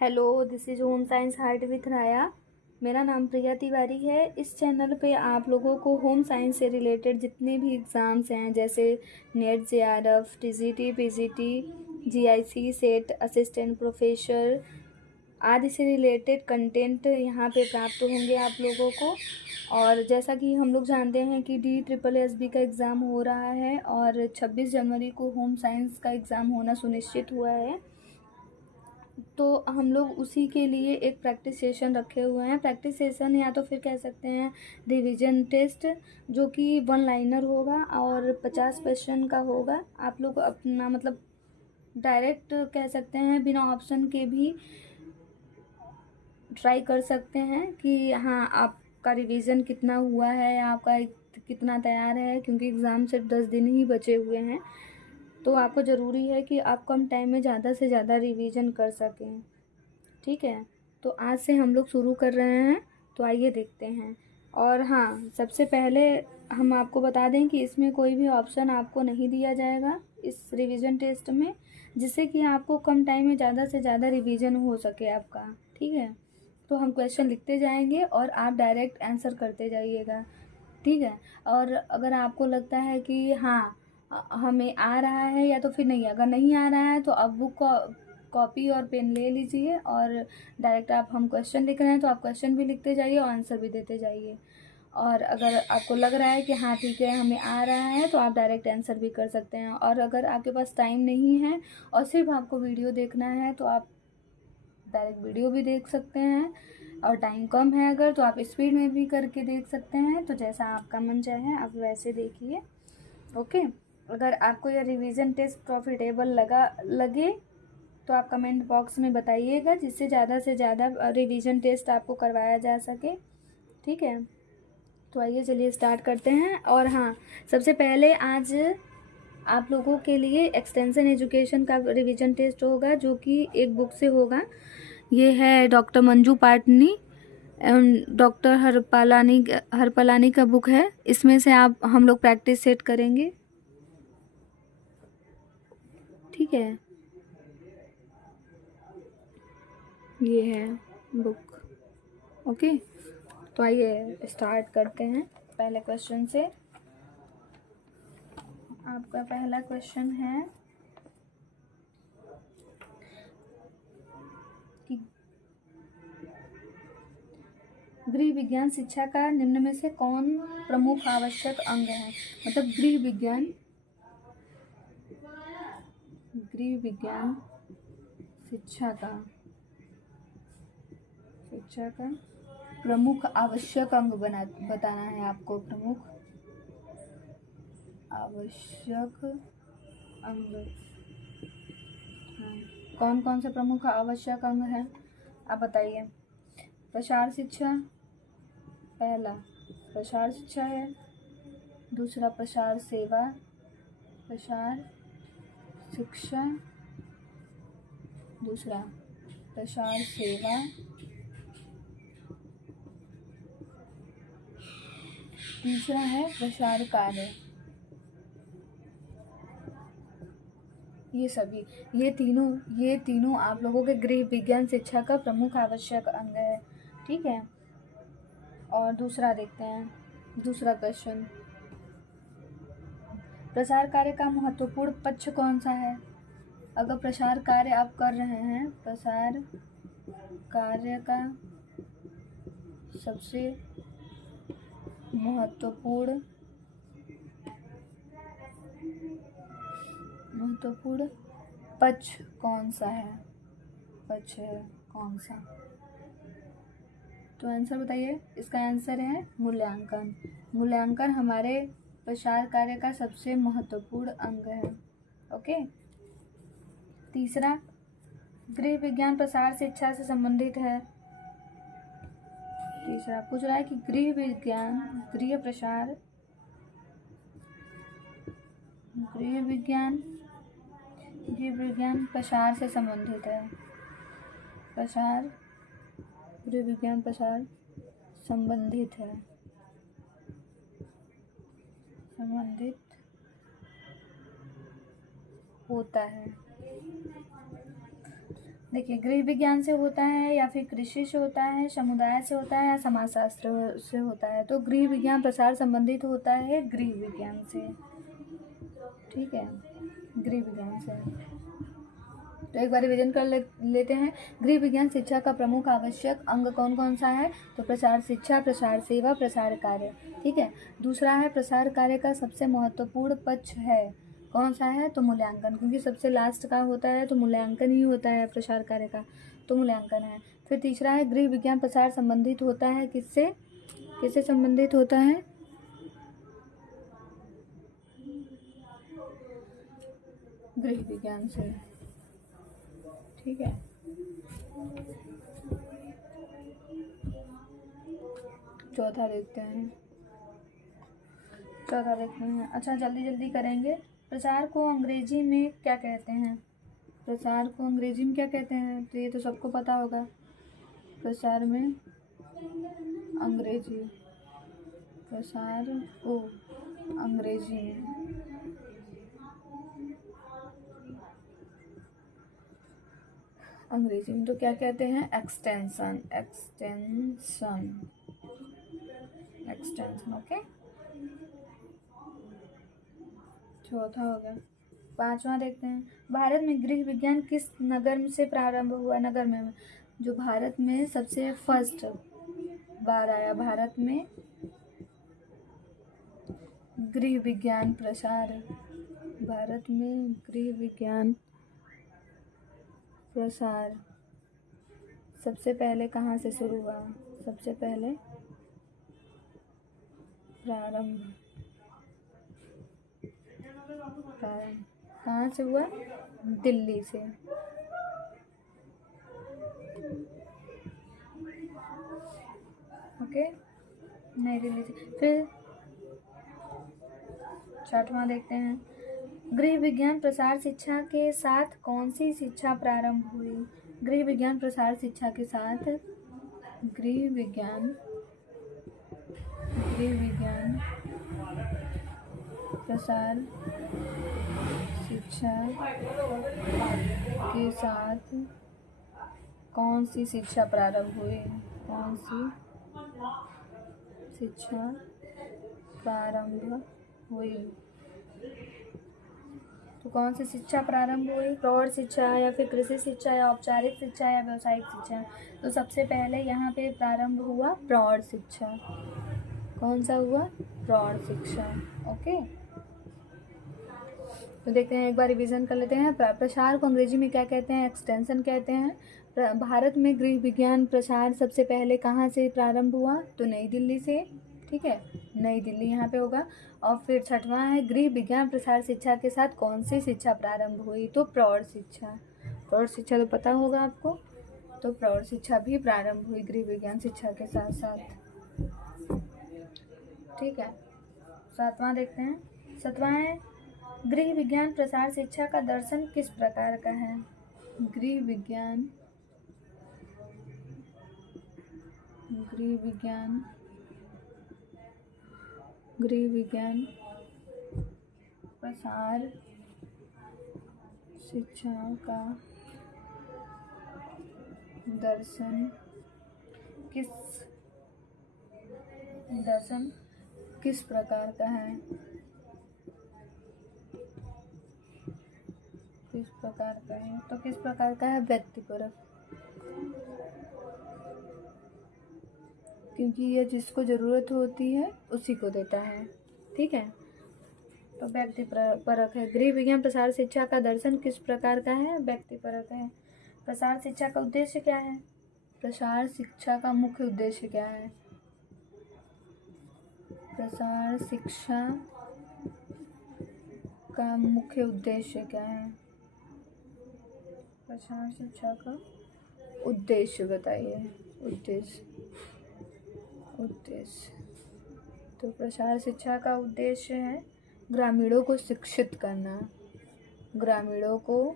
Hello, this is home science heart with राया। मेरा नाम प्रिया तिवारी है। इस चैनल पे आप लोगों को होम साइंस से रिलेटेड जितने भी एग्ज़ाम्स हैं, जैसे net, JRF, TGT, PGT, GIC, set, assistant professor आदि से रिलेटेड कंटेंट यहाँ पे प्राप्त होंगे आप लोगों को। और जैसा कि हम लोग जानते हैं कि DSSB का एग्ज़ाम हो रहा है और 26 जनवरी को होम साइंस का एग्ज़ाम होना सुनिश्चित हुआ है। तो हम लोग उसी के लिए एक प्रैक्टिस सेशन रखे हुए हैं। प्रैक्टिस सेशन या तो फिर कह सकते हैं रिवीजन टेस्ट, जो कि 1 लाइनर होगा और 50 क्वेश्चन का होगा। आप लोग अपना मतलब डायरेक्ट कह सकते हैं बिना ऑप्शन के भी ट्राई कर सकते हैं कि हाँ आपका रिवीजन कितना हुआ है, आपका कितना तैयार है, क्योंकि एग्ज़ाम सिर्फ 10 दिन ही बचे हुए हैं। तो आपको ज़रूरी है कि आप कम टाइम में ज़्यादा से ज़्यादा रिवीजन कर सकें। ठीक है, तो आज से हम लोग शुरू कर रहे हैं, तो आइए देखते हैं। और हाँ, सबसे पहले हम आपको बता दें कि इसमें कोई भी ऑप्शन आपको नहीं दिया जाएगा इस रिवीजन टेस्ट में, जिससे कि आपको कम टाइम में ज़्यादा से ज़्यादा रिवीजन हो सके आपका। ठीक है, तो हम क्वेश्चन लिखते जाएंगे और आप डायरेक्ट आंसर करते जाइएगा। ठीक है, और अगर आपको लगता है कि हाँ हमें आ रहा है या तो फिर नहीं, अगर नहीं आ रहा है तो आप बुक कॉपी और पेन ले लीजिए और डायरेक्ट आप हम क्वेश्चन लिख रहे हैं तो आप क्वेश्चन भी लिखते जाइए और आंसर भी देते जाइए। और अगर आपको लग रहा है कि हाँ ठीक है हमें आ रहा है तो आप डायरेक्ट आंसर भी कर सकते हैं। और अगर आपके पास टाइम नहीं है और सिर्फ आपको वीडियो देखना है तो आप डायरेक्ट वीडियो भी देख सकते हैं। और टाइम कम है अगर तो आप स्पीड में भी करके देख सकते हैं। तो जैसा आपका मन चाहे आप वैसे देखिए। ओके, अगर आपको यह रिवीजन टेस्ट प्रॉफिटेबल लगे तो आप कमेंट बॉक्स में बताइएगा, जिससे ज़्यादा से ज़्यादा रिवीजन टेस्ट आपको करवाया जा सके। ठीक है, तो आइए चलिए स्टार्ट करते हैं। और हाँ, सबसे पहले आज आप लोगों के लिए एक्सटेंशन एजुकेशन का रिवीजन टेस्ट होगा, जो कि एक बुक से होगा। ये है डॉक्टर मंजू पाटनी एवं डॉक्टर हरपलानी का बुक है। इसमें से हम लोग प्रैक्टिस सेट करेंगे। ठीक है, ये है बुक। ओके, तो आइए स्टार्ट करते हैं पहले क्वेश्चन से। आपका पहला क्वेश्चन है कि गृह विज्ञान शिक्षा का निम्न में से कौन प्रमुख आवश्यक अंग है। मतलब गृह विज्ञान शिक्षा का प्रमुख आवश्यक अंग बताना है आपको। प्रमुख आवश्यक अंग, कौन कौन से प्रमुख आवश्यक अंग हैं आप बताइए। प्रसार शिक्षा, पहला प्रसार शिक्षा है। दूसरा प्रसार सेवा, प्रसार शिक्षा, दूसरा प्रसार सेवा, तीसरा है प्रसार कार्य। ये तीनों आप लोगों के गृह विज्ञान शिक्षा का प्रमुख आवश्यक अंग है। ठीक है, और दूसरा देखते हैं, दूसरा क्वेश्चन, प्रसार कार्य का महत्वपूर्ण पक्ष कौन सा है। अगर प्रसार कार्य आप कर रहे हैं, प्रसार कार्य का सबसे महत्वपूर्ण पक्ष कौन सा है, पक्ष है कौन सा। तो आंसर बताइए। इसका आंसर है मूल्यांकन। मूल्यांकन हमारे प्रसार कार्य का सबसे महत्वपूर्ण अंग है। ओके, तीसरा, गृह विज्ञान प्रसार शिक्षा से संबंधित है। तीसरा पूछ रहा है कि गृह विज्ञान प्रसार से संबंधित है। गृह विज्ञान प्रसार संबंधित होता है। देखिए, गृह विज्ञान से होता है या फिर कृषि से होता है, समुदाय से होता है या समाजशास्त्र से होता है। तो गृह विज्ञान प्रसार संबंधित होता है गृह विज्ञान से, ठीक है, गृह विज्ञान से। तो एक बार रिविजन कर लेते हैं। गृह विज्ञान शिक्षा का प्रमुख आवश्यक अंग कौन कौन सा है? तो प्रसार शिक्षा, प्रसार सेवा, प्रसार कार्य, ठीक है। दूसरा है प्रसार कार्य का सबसे महत्वपूर्ण पक्ष है, कौन सा है? तो मूल्यांकन, क्योंकि सबसे लास्ट का होता है तो मूल्यांकन ही होता है प्रसार कार्य का, तो मूल्यांकन है। फिर तीसरा है गृह विज्ञान प्रसार संबंधित होता है किससे? किससे संबंधित होता है? गृह विज्ञान से, ठीक है। चौथा देखते हैं, अच्छा जल्दी जल्दी करेंगे। प्रसार को अंग्रेजी में क्या कहते हैं? प्रसार को अंग्रेजी में क्या कहते हैं? तो ये तो सबको पता होगा। प्रसार में अंग्रेजी, प्रसार को अंग्रेजी में तो क्या कहते हैं? Extension, okay. चौथा हो गया। पांचवा देखते हैं, भारत में गृह विज्ञान किस नगर से प्रारंभ हुआ? नगर में जो भारत में सबसे फर्स्ट बार आया, भारत में गृह विज्ञान प्रसार, भारत में गृह विज्ञान प्रसार सबसे पहले कहाँ से शुरू हुआ? सबसे पहले प्रारंभ कहाँ से हुआ? दिल्ली से, ओके, नई दिल्ली से। फिर छठवां देखते हैं, गृह विज्ञान प्रसार शिक्षा के साथ कौन सी शिक्षा प्रारंभ हुई? गृह विज्ञान प्रसार शिक्षा के साथ गृह विज्ञान प्रसार शिक्षा के साथ कौन सी शिक्षा प्रारंभ हुई? कौन सी शिक्षा प्रारंभ हुई? तो कौन सी शिक्षा प्रारंभ हुई? प्रौढ़ शिक्षा या फिर कृषि शिक्षा या औपचारिक शिक्षा या व्यावसायिक शिक्षा? तो सबसे पहले यहाँ पे प्रारंभ हुआ प्रौढ़ शिक्षा। कौन सा हुआ? प्रौढ़ शिक्षा, ओके। तो देखते हैं, एक बार रिवीजन कर लेते हैं। प्रसार को अंग्रेजी में क्या कहते हैं? एक्सटेंशन कहते हैं। भारत में गृह विज्ञान प्रसार सबसे पहले कहाँ से प्रारंभ हुआ? तो नई दिल्ली से, ठीक है, नई दिल्ली यहाँ पे होगा। और फिर छठवां है, गृह विज्ञान प्रसार शिक्षा के साथ कौन सी शिक्षा प्रारंभ हुई? तो प्रौढ़ शिक्षा। प्रौढ़ शिक्षा तो पता होगा आपको, तो प्रौढ़ शिक्षा भी प्रारंभ हुई गृह विज्ञान शिक्षा के साथ साथ, ठीक है। सातवां देखते हैं, सातवां है, गृह विज्ञान प्रसार शिक्षा का दर्शन किस प्रकार का है? गृह विज्ञान प्रसार शिक्षा का दर्शन किस प्रकार का है? किस प्रकार का है? तो किस प्रकार का है? व्यक्तिपरक, क्योंकि यह जिसको ज़रूरत होती है उसी को देता है, ठीक है। तो व्यक्तिपरक है। गृह विज्ञान प्रसार शिक्षा का दर्शन किस प्रकार का है? व्यक्तिपरक है। प्रसार शिक्षा का उद्देश्य क्या है? प्रसार शिक्षा का मुख्य उद्देश्य क्या है? प्रसार शिक्षा का मुख्य उद्देश्य क्या है? प्रसार शिक्षा का उद्देश्य बताइए। उद्देश्य तो प्रसार शिक्षा का उद्देश्य है ग्रामीणों को शिक्षित करना, ग्रामीणों को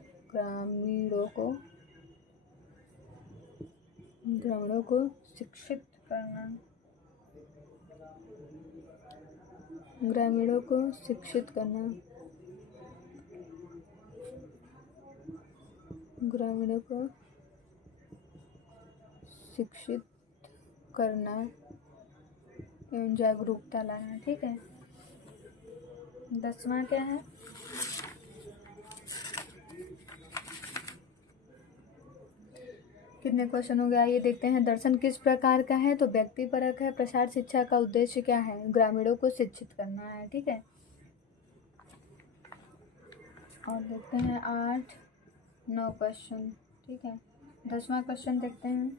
शिक्षित करना, ग्रामीणों को शिक्षित करना, ग्रामीणों को शिक्षित करना एवं जागरूकता लाना। ठीक है, 10वां क्या है? कितने क्वेश्चन हो गया ये देखते हैं। दर्शन किस प्रकार का है? तो व्यक्तिपरक है। प्रसार शिक्षा का उद्देश्य क्या है? ग्रामीणों को शिक्षित करना है। ठीक है, और देखते हैं 8-9 क्वेश्चन। ठीक है, 10वां क्वेश्चन देखते हैं।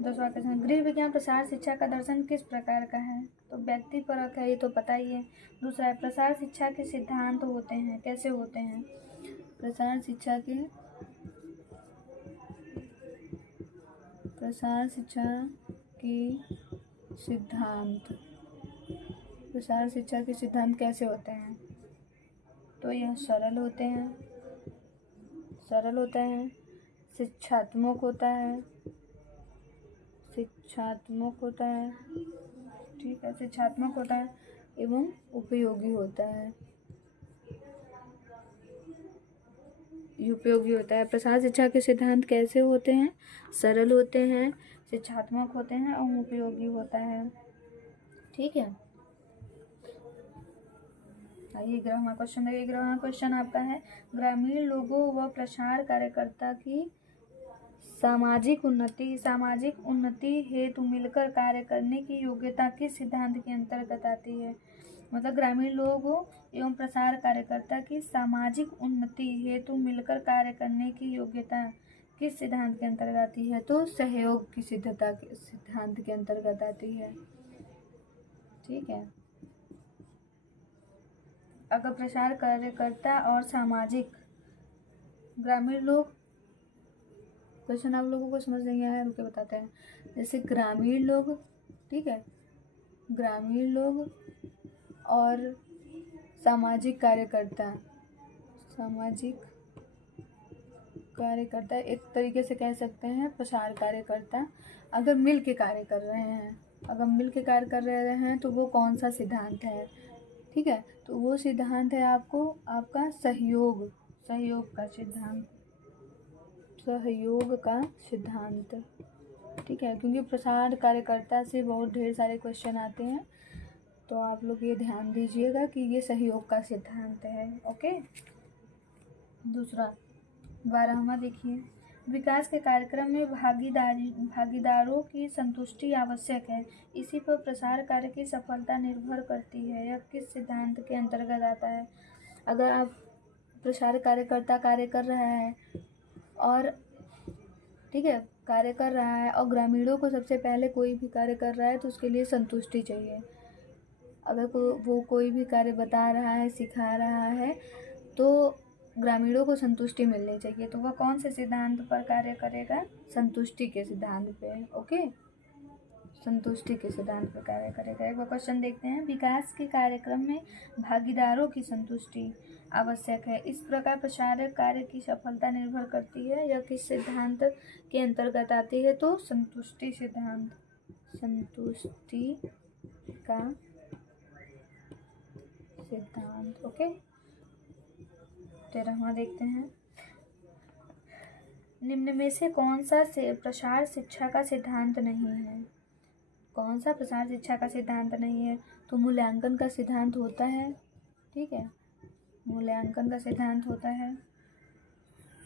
10वां क्वेश्चन, गृह विज्ञान प्रसार शिक्षा का दर्शन किस प्रकार का है? तो व्यक्तिपरक है, ये तो पता ही है। दूसरा है, प्रसार शिक्षा के सिद्धांत होते हैं, कैसे होते हैं? प्रसार शिक्षा के सिद्धांत कैसे होते हैं? तो यह सरल होते हैं, शिक्षात्मक होता है, ठीक है, शिक्षात्मक होता है एवं उपयोगी होता है। प्रसार शिक्षा के सिद्धांत कैसे होते हैं? सरल होते हैं, शिक्षात्मक होते हैं और उपयोगी होता है। ठीक है, आइए 11वां क्वेश्चन देखिए। 11वां क्वेश्चन आपका है, ग्रामीण लोगों व प्रसार कार्यकर्ता की सामाजिक उन्नति हेतु मिलकर कार्य करने की योग्यता किस सिद्धांत के अंतर्गत आती है? मतलब ग्रामीण लोगों एवं प्रसार कार्यकर्ता की सामाजिक उन्नति हेतु मिलकर कार्य करने की योग्यता किस सिद्धांत के अंतर्गत आती है? तो सहयोग की सिद्धांत के अंतर्गत आती है। ठीक है, अगर प्रसार कार्यकर्ता और सामाजिक ग्रामीण लोग, क्वेश्चन आप लोगों को समझ नहीं आया, रुके बताते हैं। जैसे ग्रामीण लोग, ठीक है, ग्रामीण लोग और सामाजिक कार्यकर्ता एक तरीके से कह सकते हैं प्रसार कार्यकर्ता अगर मिल के कार्य कर रहे हैं तो वो कौन सा सिद्धांत है? ठीक है, तो वो सिद्धांत है आपका सहयोग का सिद्धांत। ठीक है, क्योंकि प्रसार कार्यकर्ता से बहुत ढेर सारे क्वेश्चन आते हैं, तो आप लोग ये ध्यान दीजिएगा कि ये सहयोग का सिद्धांत है। ओके, दूसरा 12वां देखिए, विकास के कार्यक्रम में भागीदारों की संतुष्टि आवश्यक है, इसी पर प्रसार कार्य की सफलता निर्भर करती है। यह किस सिद्धांत के अंतर्गत आता है? अगर आप प्रसार कार्यकर्ता कार्य कर रहा है और ठीक है कार्य कर रहा है और ग्रामीणों को सबसे पहले कोई भी कार्य कर रहा है तो उसके लिए संतुष्टि चाहिए। अगर वो कोई भी कार्य बता रहा है, सिखा रहा है, तो ग्रामीणों को संतुष्टि मिलनी चाहिए। तो वह कौन से सिद्धांत पर कार्य करेगा? संतुष्टि के सिद्धांत पे। ओके, संतुष्टि के सिद्धांत पर कार्य करेगा। एक बार क्वेश्चन देखते हैं, विकास के कार्यक्रम में भागीदारों की संतुष्टि आवश्यक है, इस प्रकार प्रसार कार्य की सफलता निर्भर करती है। यह किस सिद्धांत के अंतर्गत आती है? तो संतुष्टि का सिद्धांत। ओके, 13वां देखते हैं, निम्न में से कौन सा प्रसार शिक्षा का सिद्धांत नहीं है? कौन सा प्रसार शिक्षा का सिद्धांत नहीं है? तो मूल्यांकन का सिद्धांत होता है। ठीक है, मूल्यांकन का सिद्धांत होता है,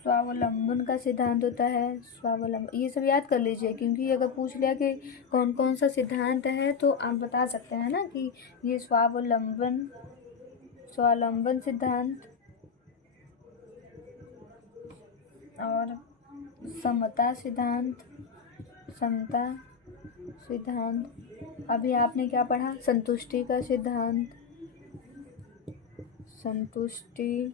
स्वावलंबन का सिद्धांत होता है, ये सब याद कर लीजिए, क्योंकि अगर पूछ लिया कि कौन कौन सा सिद्धांत है तो आप बता सकते हैं ना कि ये स्वावलंबन सिद्धांत और समता सिद्धांत। अभी आपने क्या पढ़ा? संतुष्टि का सिद्धांत, संतुष्टि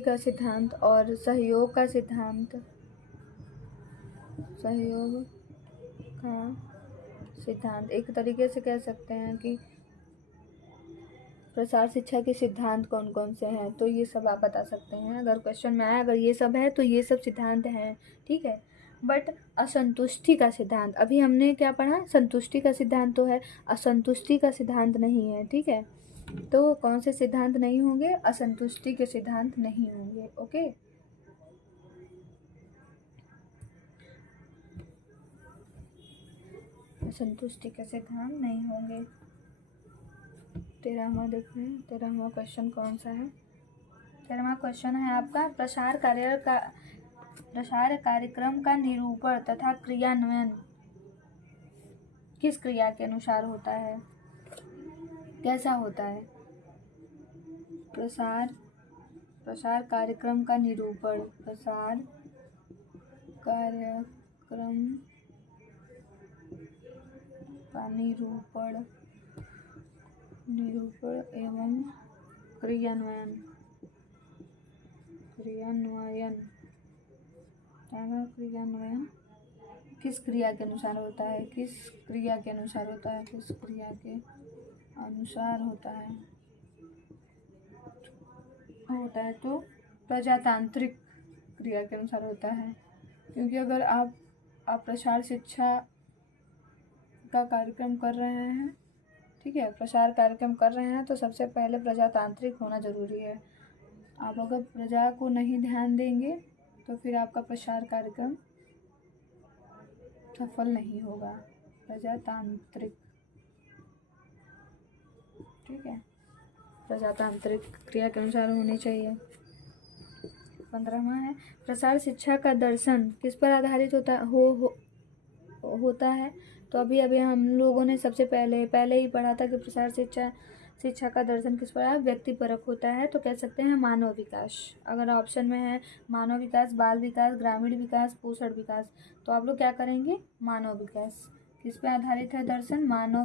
का सिद्धांत और सहयोग का सिद्धांत। एक तरीके से कह सकते हैं कि प्रसार शिक्षा के सिद्धांत कौन कौन से हैं, तो ये सब आप बता सकते हैं। अगर क्वेश्चन में आया अगर ये सब है तो ये सब सिद्धांत हैं। ठीक है, बट असंतुष्टि का सिद्धांत, अभी हमने क्या पढ़ा? संतुष्टि का सिद्धांत तो है, असंतुष्टि का सिद्धांत नहीं है। ठीक है, तो कौन से सिद्धांत नहीं होंगे? असंतुष्टि के सिद्धांत नहीं होंगे। ओके, असंतुष्टि के सिद्धांत नहीं होंगे। 13वां देखते हैं, 13वां क्वेश्चन कौन सा है? 13वां क्वेश्चन है आपका, प्रसार कार्यक्रम का निरूपण तथा क्रियान्वयन किस क्रिया के अनुसार होता है? कैसा होता है? प्रसार कार्यक्रम का निरूपण, प्रसार कार्यक्रम का निरूपण एवं क्रियान्वयन किस क्रिया के अनुसार होता है? तो प्रजातांत्रिक क्रिया के अनुसार होता है, क्योंकि अगर आप प्रसार शिक्षा का कार्यक्रम कर रहे हैं, ठीक है, प्रसार कार्यक्रम कर रहे हैं, तो सबसे पहले प्रजातांत्रिक होना ज़रूरी है। आप अगर प्रजा को नहीं ध्यान देंगे तो फिर आपका प्रसार कार्यक्रम सफल नहीं होगा। प्रजातांत्रिक, ठीक है, प्रजातांत्रिक क्रिया के अनुसार होनी चाहिए। 15वां है, प्रसार शिक्षा का दर्शन किस पर आधारित होता है? तो अभी हम लोगों ने सबसे पहले ही पढ़ा था कि प्रसार शिक्षा का दर्शन किस पर व्यक्तिपरक होता है। तो कह सकते हैं मानव विकास। अगर ऑप्शन में है मानव विकास, बाल विकास, ग्रामीण विकास, पोषण विकास, तो आप लोग क्या करेंगे? मानव विकास। किस पे आधारित है दर्शन? मानव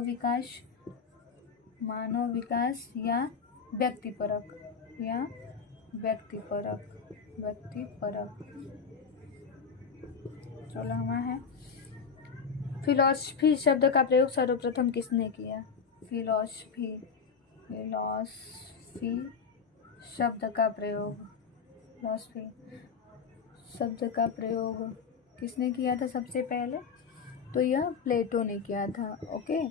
विकास या व्यक्तिपरक 16वां है, फिलॉसफी शब्द का प्रयोग सर्वप्रथम किसने किया? फिलॉसफी शब्द का प्रयोग किसने किया था सबसे पहले? तो यह प्लेटो ने किया था। ओके,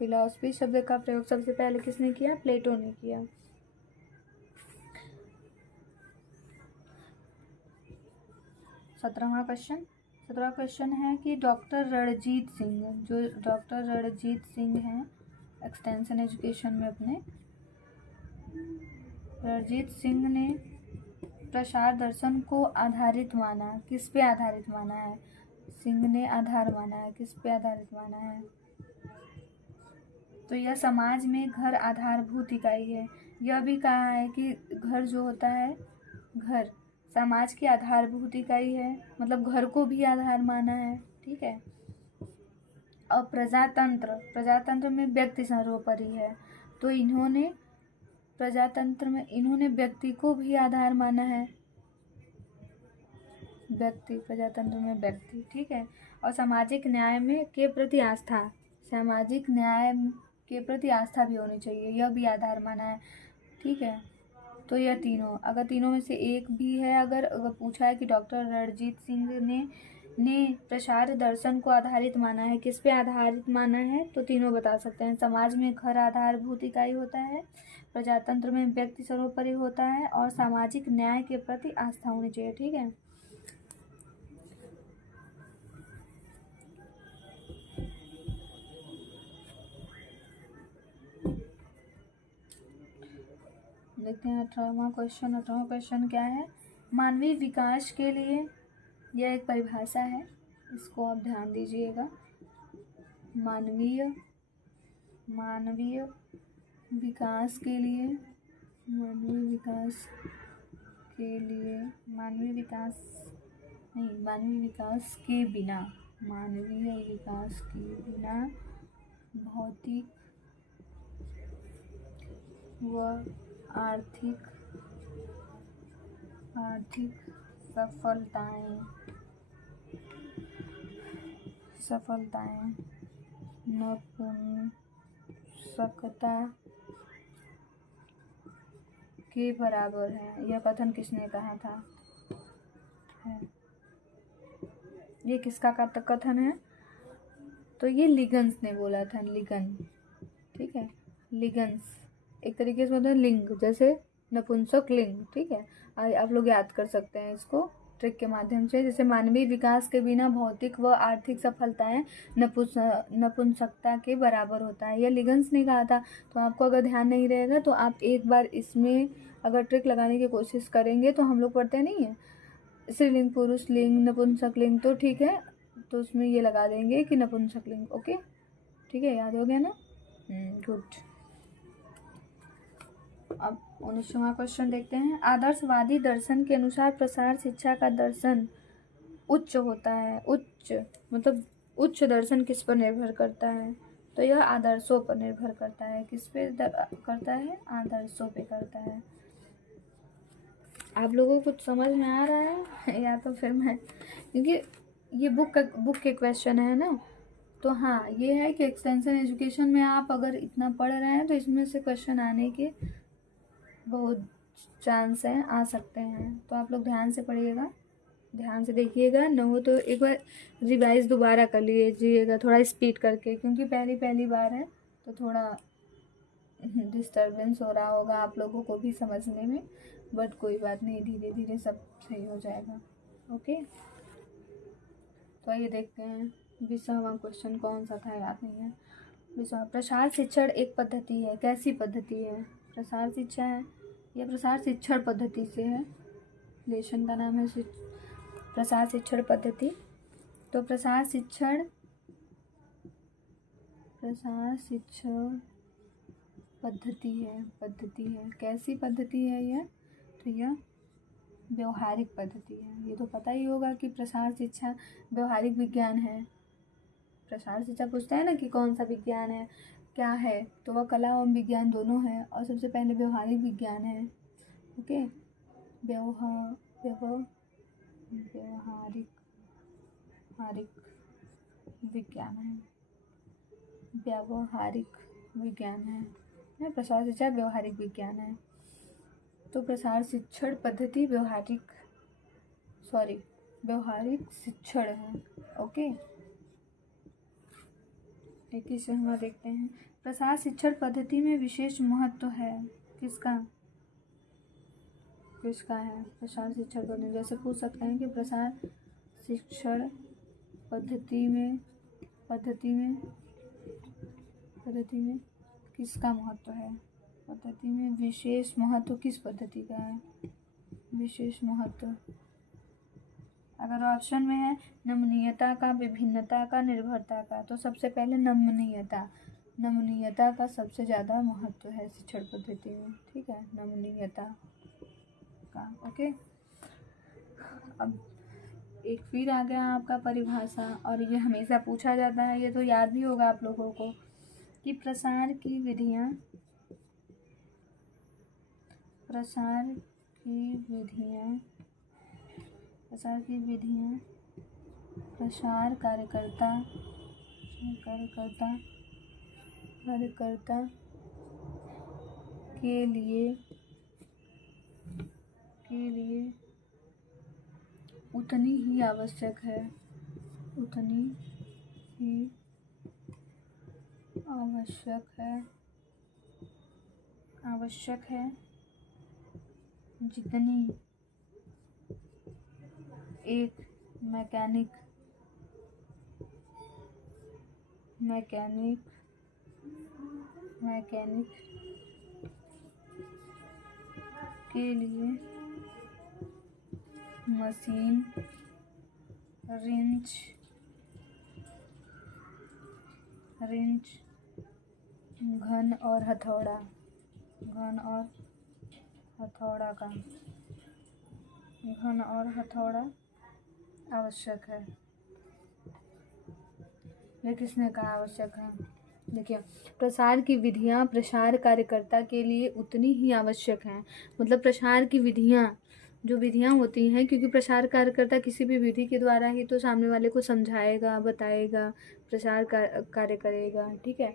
फिलॉसफी शब्द का प्रयोग सबसे पहले किसने किया? प्लेटो ने किया। 17वां क्वेश्चन है कि डॉक्टर रणजीत सिंह हैं एक्सटेंशन एजुकेशन में अपने, रणजीत सिंह ने प्रसार दर्शन को आधारित माना। किस पे आधारित माना है? सिंह ने आधार माना है। किस पे आधारित माना है? तो यह समाज में घर आधारभूत इकाई है। यह भी कहा है कि घर जो होता है, घर समाज की आधारभूत इकाई है, मतलब घर को भी आधार माना है, ठीक है। और प्रजातंत्र में व्यक्ति सर्वोपरि है, तो इन्होंने प्रजातंत्र में व्यक्ति को भी आधार माना है, प्रजातंत्र में व्यक्ति, ठीक है। और सामाजिक न्याय के प्रति आस्था भी होनी चाहिए, यह भी आधार माना है, ठीक है। तो यह तीनों, अगर तीनों में से एक भी है, अगर पूछा है कि डॉक्टर रणजीत सिंह ने प्रसार दर्शन को आधारित माना है, किस पे आधारित माना है, तो तीनों बता सकते हैं। समाज में घर आधारभूत इकाई होता है, प्रजातंत्र में व्यक्ति सर्वोपरि होता है, और सामाजिक न्याय के प्रति आस्था होनी चाहिए, ठीक है। देखते हैं 18वां क्वेश्चन क्या है? मानवीय विकास के लिए, यह एक परिभाषा है, इसको आप ध्यान दीजिएगा। मानवीय विकास के बिना भौतिक व आर्थिक सफलताएं नपुंसकता के बराबर है। यह कथन किसने कहा था? ये किसका कथन है? तो ये लिगन्स ने बोला था, ठीक है, लिगन्स। एक तरीके से होता है लिंग, जैसे नपुंसक लिंग, ठीक है। आप लोग याद कर सकते हैं इसको ट्रिक के माध्यम से। जैसे मानवीय विकास के बिना भौतिक व आर्थिक सफलताएं नपुंसकता के बराबर होता है। यह लिगन्स ने कहा था, तो आपको अगर ध्यान नहीं रहेगा तो आप एक बार इसमें अगर ट्रिक लगाने की कोशिश करेंगे तो हम लोग पढ़ते नहीं है स्त्रीलिंग, पुरुष लिंग, नपुंसक लिंग, तो ठीक है, तो उसमें ये लगा देंगे कि नपुंसक लिंग। ओके, ठीक है, याद हो गया ना? गुड। अब 19वां क्वेश्चन देखते हैं। आदर्शवादी दर्शन के अनुसार प्रसार शिक्षा का दर्शन उच्च होता है। उच्च मतलब उच्च दर्शन किस पर निर्भर करता है? तो यह आदर्शों पर निर्भर करता है। किस पे करता है? आदर्शों पे करता है। आप लोगों को कुछ समझ में आ रहा है या तो फिर मैं, क्योंकि ये बुक के क्वेश्चन है ना, तो हाँ ये है कि एक्सटेंशन एजुकेशन में आप अगर इतना पढ़ रहे हैं तो इसमें से क्वेश्चन आने के बहुत चांस हैं, आ सकते हैं। तो आप लोग ध्यान से पढ़िएगा, ध्यान से देखिएगा, न हो तो एक बार रिवाइज दोबारा कर लीजिएगा थोड़ा स्पीड करके, क्योंकि पहली बार है तो थोड़ा डिस्टर्बेंस हो रहा होगा आप लोगों को भी समझने में, बट कोई बात नहीं, धीरे धीरे सब सही हो जाएगा। ओके, तो आइए देखते हैं 20वां क्वेश्चन कौन सा था, याद नहीं है। 20वां, प्रसार शिक्षण एक पद्धति है। कैसी पद्धति है? प्रसार शिक्षा है, यह प्रसार शिक्षण पद्धति से है। लेशन का नाम है प्रसार शिक्षण पद्धति। तो प्रसार शिक्षण पद्धति है। कैसी पद्धति है यह? तो यह व्यवहारिक पद्धति है। ये तो पता ही होगा कि प्रसार शिक्षा व्यवहारिक विज्ञान है। प्रसार शिक्षा पूछता है ना कि कौन सा विज्ञान है, क्या है, तो वह कला एवं विज्ञान दोनों है, और सबसे पहले व्यवहारिक विज्ञान है। ओके, व्यवहारिक विज्ञान है। व्यवहारिक विज्ञान है। प्रसार शिक्षा व्यवहारिक विज्ञान है। तो प्रसार शिक्षण पद्धति व्यवहारिक शिक्षण है। ओके, 21वां देखते हैं। प्रसार शिक्षण पद्धति में विशेष महत्व है। किसका है? प्रसार शिक्षण पद्धति, जैसे पूछ सकते हैं कि प्रसार शिक्षण पद्धति में किसका महत्व है? पद्धति में विशेष महत्व किस पद्धति का है? विशेष महत्व अगर ऑप्शन में है नमनीयता का, विभिन्नता का, निर्भरता का, तो सबसे पहले नमनीयता का सबसे ज़्यादा महत्व है शिक्षण पद्धति में, ठीक है, नमनीयता का। ओके, अब एक फिर आ गया आपका परिभाषा, और ये हमेशा पूछा जाता है, ये तो याद भी होगा आप लोगों को कि प्रसार की विधियाँ प्रसार कार्यकर्ता के लिए उतनी ही आवश्यक है जितनी एक मैकेनिक के लिए मशीन, रिंच, घन और हथौड़ा आवश्यक है। ये किसने कहा आवश्यक है? देखिए, प्रसार की विधियाँ प्रसार कार्यकर्ता के लिए उतनी ही आवश्यक हैं। मतलब प्रसार की जो विधियाँ होती हैं, क्योंकि प्रसार कार्यकर्ता किसी भी विधि के द्वारा ही तो सामने वाले को समझाएगा, बताएगा, प्रसार कार्य करेगा, ठीक है।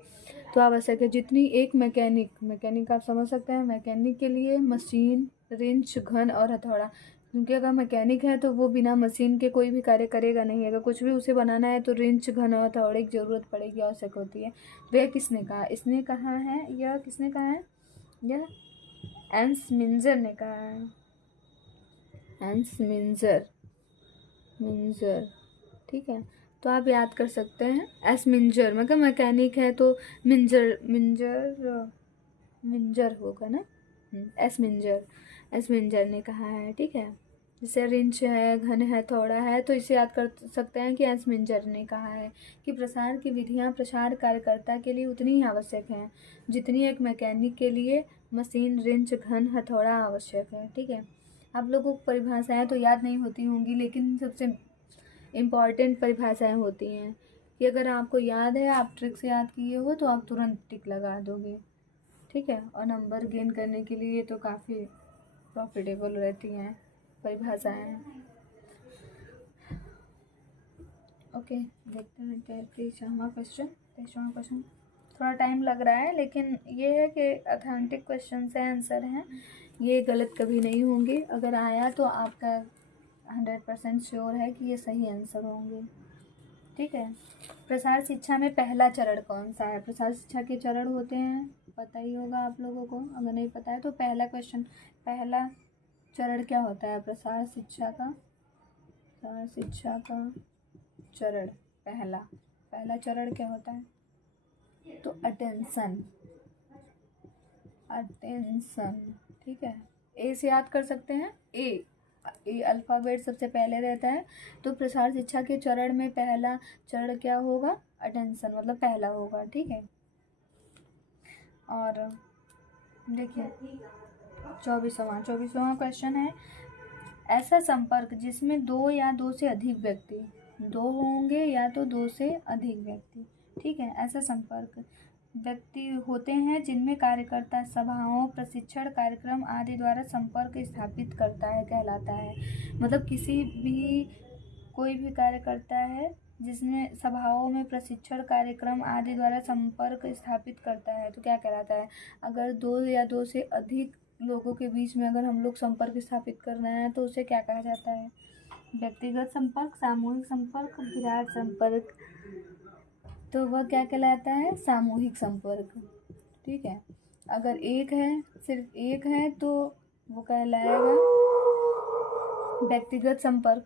तो आवश्यक है जितनी एक मैकेनिक आप समझ सकते हैं, मैकेनिक के लिए मशीन, रिंच, घन और हथौड़ा, क्योंकि अगर मैकेनिक है तो वो बिना मशीन के कोई भी कार्य करेगा नहीं। अगर कुछ भी उसे बनाना है तो रिंच, घन और हथौड़े की ज़रूरत पड़ेगी, आवश्यक होती है। वह किसने कहा? इसने कहा है, यह किसने कहा है? यह एंस मिंजर ने कहा है, एंस मिंजर, मिंजर, ठीक है। तो आप याद कर सकते हैं एस मिंजर, मतलब मैकेनिक है तो मिंजर, मिंजर, मिंजर होगा ना, एस मिंजर, एस मिंजर ने कहा है, ठीक है। जैसे रिंच है, घन है, थोड़ा है, तो इसे याद कर सकते हैं कि एस मिंजर ने कहा है कि प्रसार की विधियां प्रसार कार्यकर्ता के लिए उतनी ही आवश्यक हैं जितनी एक मैकेनिक के लिए मशीन, रिंच, घन, हथौड़ा आवश्यक है, ठीक है। आप लोगों को परिभाषाएं तो याद नहीं होती होंगी, लेकिन सबसे इम्पॉर्टेंट परिभाषाएं होती हैं कि अगर आपको याद है, आप ट्रिक से याद किए हो, तो आप तुरंत टिक लगा दोगे, ठीक है। और नंबर गेन करने के लिए तो काफ़ी प्रॉफिटेबल रहती हैं परिभाषाएं। ओके, देखते हैं 23वां क्वेश्चन। थोड़ा टाइम लग रहा है, लेकिन ये है कि ऑथेंटिक क्वेश्चन से आंसर हैं, ये गलत कभी नहीं होंगे। अगर आया तो आपका 100% श्योर है कि ये सही आंसर होंगे, ठीक है। प्रसार शिक्षा में पहला चरण कौन सा है? प्रसार शिक्षा के चरण होते हैं, पता ही होगा आप लोगों को। अगर नहीं पता है तो पहला क्वेश्चन, पहला चरण क्या होता है प्रसार शिक्षा का? प्रसार शिक्षा का चरण पहला, पहला चरण क्या होता है? तो अटेंशन, अटेंशन, ठीक है। ए से याद कर सकते हैं, ए अल्फ़ाबेट सबसे पहले रहता है, तो प्रसार शिक्षा के चरण में पहला चरण क्या होगा? अटेंशन, मतलब पहला होगा, ठीक है। और देखिए 24वां क्वेश्चन है, ऐसा संपर्क जिसमें दो या दो से अधिक व्यक्ति, दो होंगे या तो दो से अधिक व्यक्ति, ठीक है। ऐसा संपर्क व्यक्ति होते हैं जिनमें कार्यकर्ता सभाओं, प्रशिक्षण कार्यक्रम आदि द्वारा संपर्क स्थापित करता है, कहलाता है। मतलब किसी भी, कोई भी कार्यकर्ता है जिसमें सभाओं में प्रशिक्षण कार्यक्रम आदि द्वारा संपर्क स्थापित करता है, तो क्या कहलाता है? अगर दो या दो से अधिक लोगों के बीच में अगर हम लोग संपर्क स्थापित कर रहे हैं तो उसे क्या कहा जाता है? व्यक्तिगत संपर्क, सामूहिक संपर्क, विराट संपर्क, तो वह क्या कहलाता है? सामूहिक संपर्क, ठीक है। अगर एक है, सिर्फ एक है, तो वो कहलाएगा व्यक्तिगत संपर्क,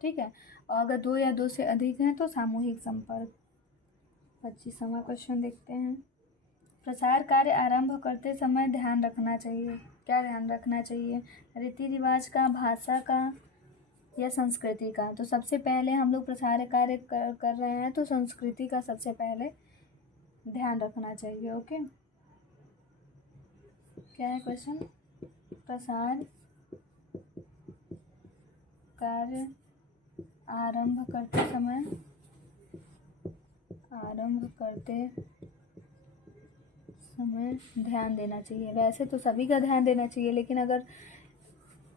ठीक है। और अगर दो या दो से अधिक हैं तो सामूहिक संपर्क। 25वां क्वेश्चन देखते हैं, प्रसार कार्य आरंभ करते समय ध्यान रखना चाहिए। क्या ध्यान रखना चाहिए? रीति रिवाज का, भाषा का, या संस्कृति का? तो सबसे पहले हम लोग प्रसार कार्य कर रहे हैं तो संस्कृति का सबसे पहले ध्यान रखना चाहिए, ओके। क्या है क्वेश्चन? प्रसार कार्य आरंभ करते समय ध्यान देना चाहिए। वैसे तो सभी का ध्यान देना चाहिए, लेकिन अगर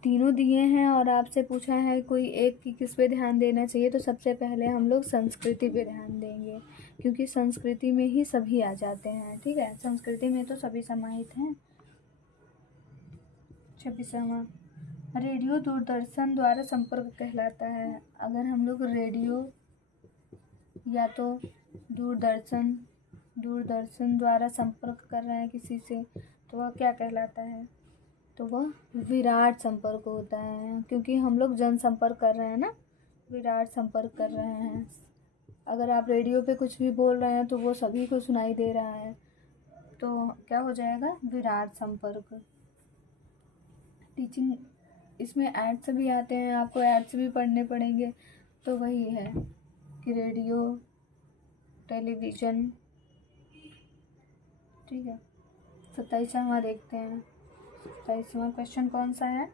तीनों दिए हैं और आपसे पूछा है कोई एक की किस पे ध्यान देना चाहिए, तो सबसे पहले हम लोग संस्कृति पे ध्यान देंगे, क्योंकि संस्कृति में ही सभी आ जाते हैं, ठीक है। संस्कृति में तो सभी समाहित हैं। 26वां, रेडियो दूरदर्शन द्वारा संपर्क कहलाता है। अगर हम लोग रेडियो या तो दूरदर्शन द्वारा संपर्क कर रहे हैं किसी से, तो वह क्या कहलाता है? तो वह विराट संपर्क होता है, क्योंकि हम लोग जनसंपर्क कर रहे हैं ना, विराट संपर्क कर रहे हैं। अगर आप रेडियो पे कुछ भी बोल रहे हैं तो वो सभी को सुनाई दे रहा है, तो क्या हो जाएगा? विराट संपर्क। टीचिंग, इसमें एड्स भी आते हैं, आपको एड्स भी पढ़ने पड़ेंगे, तो वही है कि रेडियो, टेलीविज़न, ठीक है। 27वां देखते हैं, 27वां क्वेश्चन कौन सा है?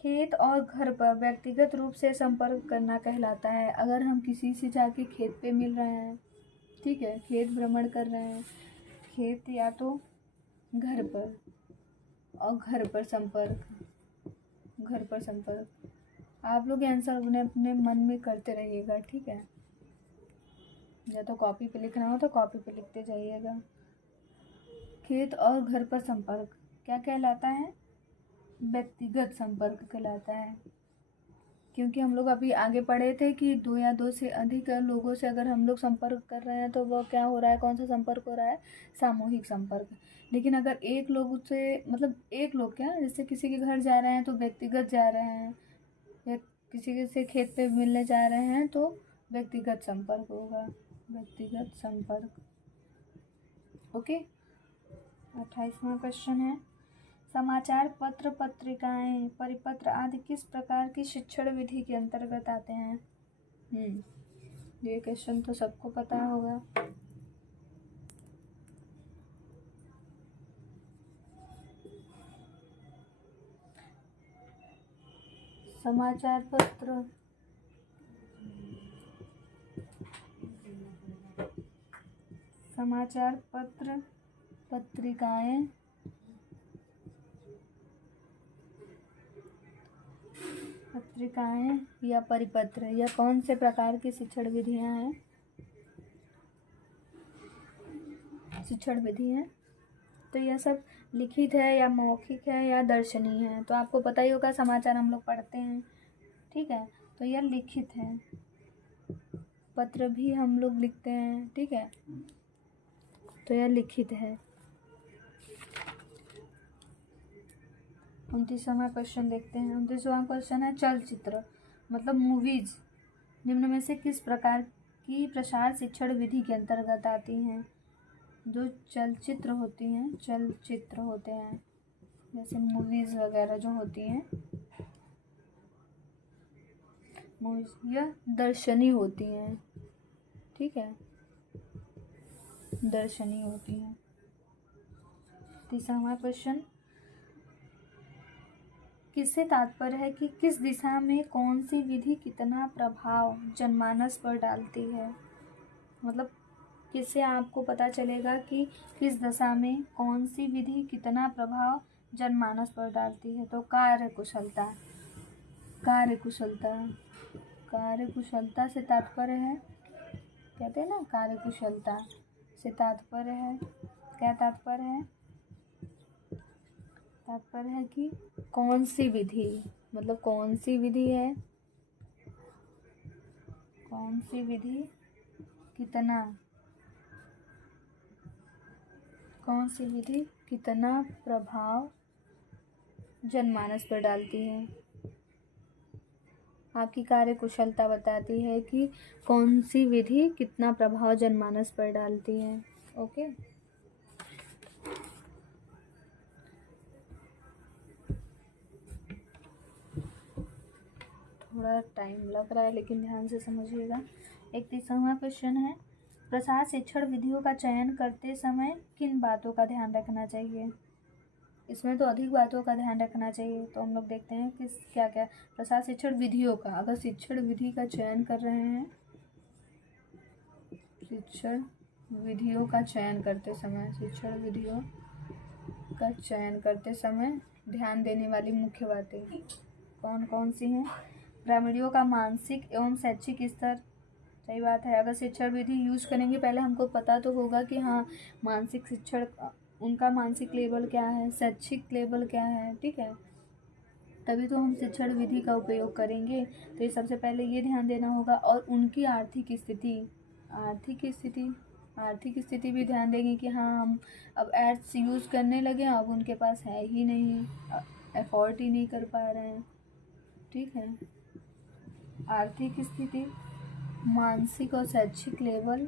खेत और घर पर व्यक्तिगत रूप से संपर्क करना कहलाता है। अगर हम किसी से जाके खेत पे मिल रहे हैं, ठीक है, खेत भ्रमण कर रहे हैं, खेत या तो घर पर, और घर पर संपर्क, घर पर संपर्क। आप लोग आंसर अपने अपने मन में करते रहिएगा, ठीक है। या तो कॉपी पे लिखना हो तो कॉपी पे लिखते जाइएगा। खेत और घर पर संपर्क क्या कहलाता है? व्यक्तिगत संपर्क कहलाता है। क्योंकि हम लोग अभी आगे पढ़े थे कि दो या दो से अधिक लोगों से अगर हम लोग संपर्क कर रहे हैं तो वह क्या हो रहा है, कौन सा संपर्क हो रहा है, सामूहिक संपर्क। लेकिन अगर एक लोग से मतलब एक लोग क्या, जैसे किसी के घर जा रहे हैं तो व्यक्तिगत जा रहे हैं, या किसी के से खेत पे मिलने जा रहे हैं तो व्यक्तिगत संपर्क होगा, व्यक्तिगत संपर्क। ओके। 28वां क्वेश्चन है, समाचार पत्र, पत्रिकाएं, परिपत्र आदि किस प्रकार की शिक्षण विधि के अंतर्गत आते हैं? ये क्वेश्चन तो सबको पता होगा। समाचार पत्र, समाचार पत्र, पत्रिकाएं, पत्रिकाएं या परिपत्र, यह कौन से प्रकार की शिक्षण विधियां हैं? शिक्षण विधि है तो यह सब लिखित है या मौखिक है या दर्शनीय है। तो आपको पता ही होगा, समाचार हम लोग पढ़ते हैं, ठीक है, तो यह लिखित है। पत्र भी हम लोग लिखते हैं, ठीक है, तो यह लिखित है। 29वां क्वेश्चन देखते हैं। 29वां क्वेश्चन है, चलचित्र मतलब मूवीज निम्न में से किस प्रकार की प्रसार शिक्षण विधि के अंतर्गत आती हैं? जो चलचित्र होती हैं, चलचित्र होते हैं जैसे मूवीज वगैरह जो होती हैं, मूवीज यह दर्शनी होती हैं, ठीक है, दर्शनी होती हैं। 30वां क्वेश्चन, किससे तात्पर्य है कि किस दिशा में कौन सी विधि कितना प्रभाव जनमानस पर डालती है? मतलब किससे आपको पता चलेगा कि किस दशा में कौन सी विधि कितना प्रभाव जनमानस पर डालती है? तो कार्यकुशलता, कार्यकुशलता, कार्यकुशलता से तात्पर्य है, कहते हैं ना, कार्यकुशलता से तात्पर्य है, क्या तात्पर्य है? तात्पर्य है कि कौन सी विधि, मतलब कौन सी विधि है, कौन सी विधि कितना, कौन सी विधि कितना प्रभाव जनमानस पर डालती है। आपकी कार्यकुशलता बताती है कि कौन सी विधि कितना प्रभाव जनमानस पर डालती है। ओके, थोड़ा टाइम लग रहा है लेकिन ध्यान से समझिएगा। 31वां क्वेश्चन है, प्रसार शिक्षण विधियों का चयन करते समय किन बातों का ध्यान रखना चाहिए? इसमें तो अधिक बातों का ध्यान रखना चाहिए, तो हम लोग देखते हैं कि क्या क्या प्रसार शिक्षण विधियों का, अगर शिक्षण विधि का चयन कर रहे हैं, शिक्षण विधियों का चयन करते समय, शिक्षण विधियों का चयन करते समय ध्यान देने वाली मुख्य बातें कौन कौन सी हैं? ग्रामीणों का मानसिक एवं शैक्षिक स्तर, सही बात है। अगर शिक्षण विधि यूज करेंगे, पहले हमको पता तो होगा कि हाँ मानसिक शिक्षण, उनका मानसिक लेवल क्या है, शैक्षिक लेवल क्या है, ठीक है, तभी तो हम शिक्षण विधि का उपयोग करेंगे। तो ये सबसे पहले ये ध्यान देना होगा। और उनकी आर्थिक स्थिति, आर्थिक स्थिति, आर्थिक स्थिति भी ध्यान देंगे कि हाँ हम अब एड्स यूज़ करने लगे, अब उनके पास है ही नहीं, अफोर्ड ही नहीं कर पा रहे हैं, ठीक है। आर्थिक स्थिति, मानसिक और शैक्षिक लेवल,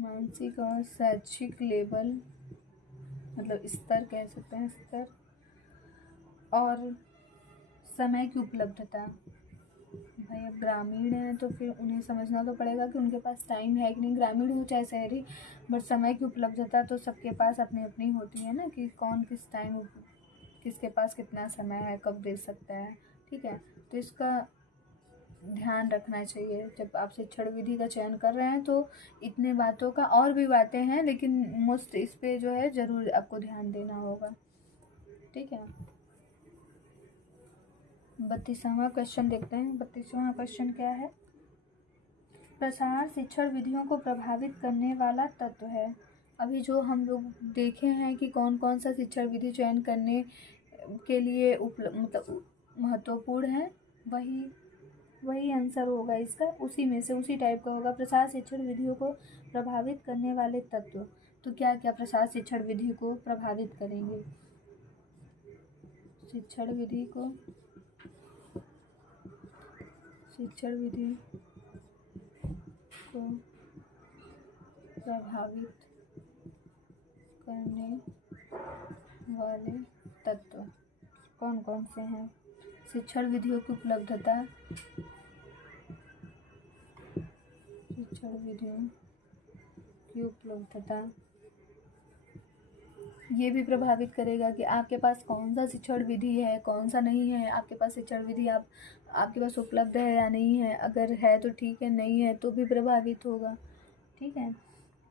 मानसिक और शैक्षिक लेवल मतलब स्तर कह सकते हैं, स्तर, और समय की उपलब्धता। भाई अब ग्रामीण है तो फिर उन्हें समझना तो पड़ेगा कि उनके पास टाइम है कि नहीं, ग्रामीण हो चाहे शहरी, बट समय की उपलब्धता तो सबके पास अपनी अपनी होती है ना, कि कौन किस टाइम, किसके पास कितना समय है, कब दे सकता है, ठीक है। तो इसका ध्यान रखना चाहिए जब आप शिक्षण विधि का चयन कर रहे हैं। तो इतने बातों का, और भी बातें हैं लेकिन मोस्ट इस पे जो है ज़रूर आपको ध्यान देना होगा, ठीक है। 32वां क्वेश्चन देखते हैं। 32वां क्वेश्चन क्या है? प्रसार शिक्षण विधियों को प्रभावित करने वाला तत्व है। अभी जो हम लोग देखे हैं कि कौन कौन सा शिक्षण विधि चयन करने के लिए मतलब महत्वपूर्ण है, वही आंसर होगा इसका, उसी में से उसी टाइप का होगा। प्रसार शिक्षण विधियों को प्रभावित करने वाले तत्व, तो क्या क्या प्रसार शिक्षण विधि को प्रभावित करेंगे? शिक्षण विधि को प्रभावित करने वाले तत्व कौन कौन से हैं? शिक्षण विधियों की उपलब्धता, ये भी प्रभावित करेगा कि आपके पास कौन सा शिक्षण विधि है, कौन सा नहीं है। आपके पास शिक्षण विधि आपके पास उपलब्ध है या नहीं है, अगर है तो ठीक है, नहीं है तो भी प्रभावित होगा, ठीक है।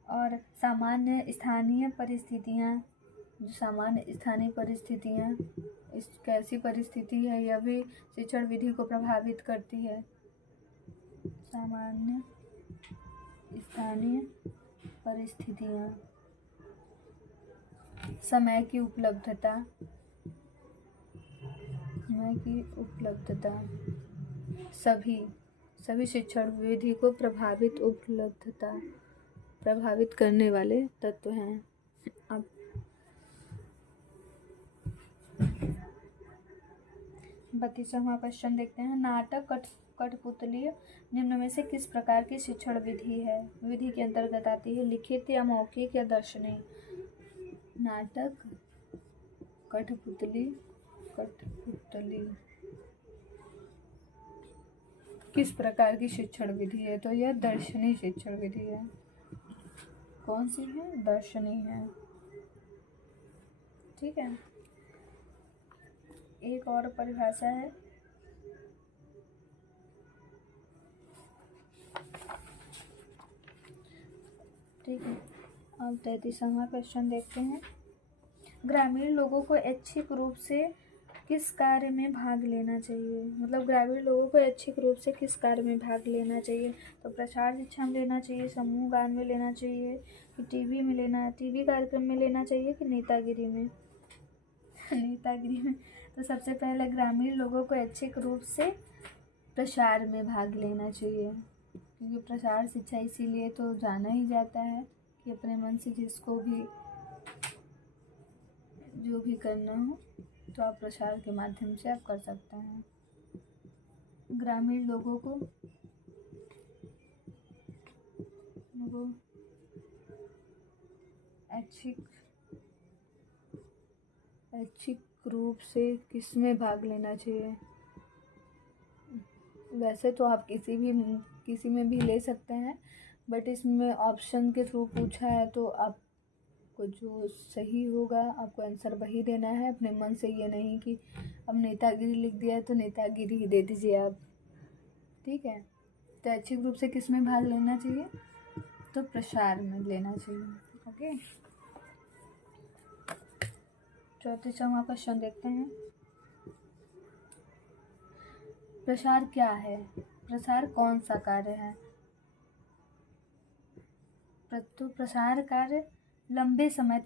और सामान्य स्थानीय परिस्थितियाँ, जो सामान्य स्थानीय परिस्थितियाँ, इस कैसी परिस्थिति है, यह भी शिक्षण विधि को प्रभावित करती है। सामान्य स्थानीय परिस्थितियाँ, समय की उपलब्धता, सभी शिक्षण विधि को प्रभावित करने वाले तत्व हैं। अब 32वां क्वेश्चन देखते हैं। नाटक कठपुतली निम्न में से किस प्रकार की शिक्षण विधि है? विधि के अंतर्गत आती है लिखित या मौखिक या दर्शनीय। नाटक कठपुतली किस प्रकार की शिक्षण विधि है? तो यह दर्शनीय शिक्षण विधि है। कौन सी है? दर्शनीय है, ठीक है। एक और परिभाषा है, ठीक है। अब 33वां क्वेश्चन देखते हैं। ग्रामीण लोगों को ऐच्छिक रूप से किस कार्य में भाग लेना चाहिए? मतलब ग्रामीण लोगों को ऐच्छिक रूप से किस कार्य में भाग लेना चाहिए? तो प्रसार शिक्षा में लेना चाहिए, समूह गान में लेना चाहिए, कि टीवी कार्यक्रम में लेना चाहिए, कि नेतागिरी में? तो सबसे पहले ग्रामीण लोगों को ऐच्छिक रूप से प्रसार में भाग लेना चाहिए, क्योंकि प्रसार शिक्षा इसीलिए तो जाना ही जाता है कि अपने मन से जिसको भी जो भी करना हो तो आप प्रसार के माध्यम से आप कर सकते हैं। ग्रामीण लोगों को ऐच्छिक रूप से किस में भाग लेना चाहिए? वैसे तो आप किसी में भी ले सकते हैं, बट इसमें ऑप्शन के थ्रू पूछा है तो आपको जो सही होगा आपको आंसर वही देना है। अपने मन से ये नहीं कि अब नेतागिरी लिख दिया है तो नेतागिरी ही दे दीजिए आप, ठीक है। तो ऐच्छिक रूप से किस में भाग लेना चाहिए? तो प्रसार में लेना चाहिए, ओके। 34वां क्वेश्चन देखते हैं। प्रसार क्या है? प्रसार कौन सा कार्य है? तो प्रसार कार्य लंबे समय तक